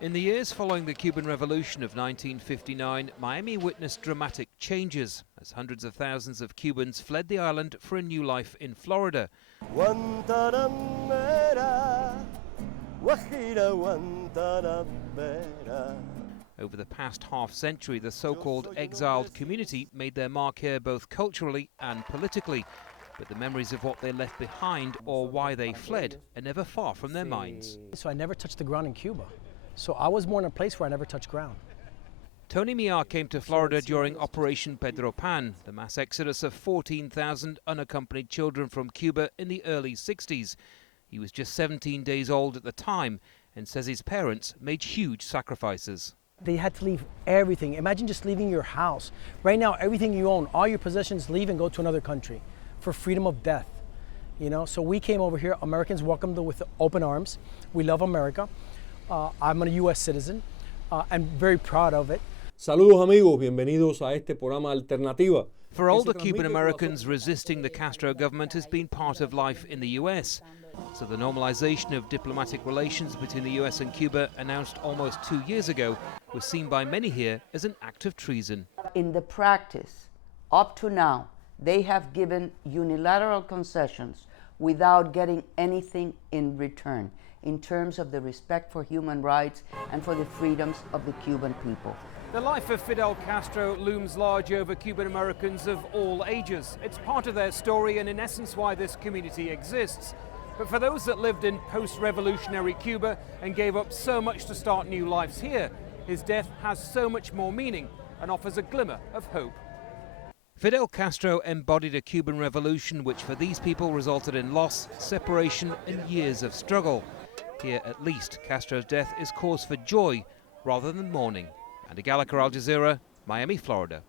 In the years following the Cuban Revolution of 1959, Miami witnessed dramatic changes as hundreds of thousands of Cubans fled the island for a new life in Florida. Over the past half-century, the so-called exiled community made their mark here both culturally and politically. But the memories of what they left behind or why they fled are never far from their minds. So I never touched the ground in Cuba. So I was born in a place where I never touched ground. Tony Millar came to Florida during Operation Pedro Pan, the mass exodus of 14,000 unaccompanied children from Cuba in the early 60s. He was just 17 days old at the time and says his parents made huge sacrifices. They had to leave everything. Imagine just leaving your house. Right now, everything you own, all your possessions, leave and go to another country for freedom of death. You know, so we came over here. Americans welcomed them with open arms. We love America. I'm a U.S. citizen. I'm very proud of it. Saludos amigos, bienvenidos a este programa Alternativa. For older Cuban Americans, resisting the Castro government has been part of life in the U.S. So the normalization of diplomatic relations between the U.S. and Cuba, announced almost 2 years ago, was seen by many here as an act of treason. In the practice, up to now, they have given unilateral concessions without getting anything in return in terms of the respect for human rights and for the freedoms of the Cuban people. The life of Fidel Castro looms large over Cuban Americans of all ages. It's part of their story and in essence why this community exists. But for those that lived in post-revolutionary Cuba and gave up so much to start new lives here, his death has so much more meaning and offers a glimmer of hope. Fidel Castro embodied a Cuban revolution which for these people resulted in loss, separation and years of struggle. Here at least, Castro's death is cause for joy rather than mourning. Andy Gallagher, Al Jazeera, Miami, Florida.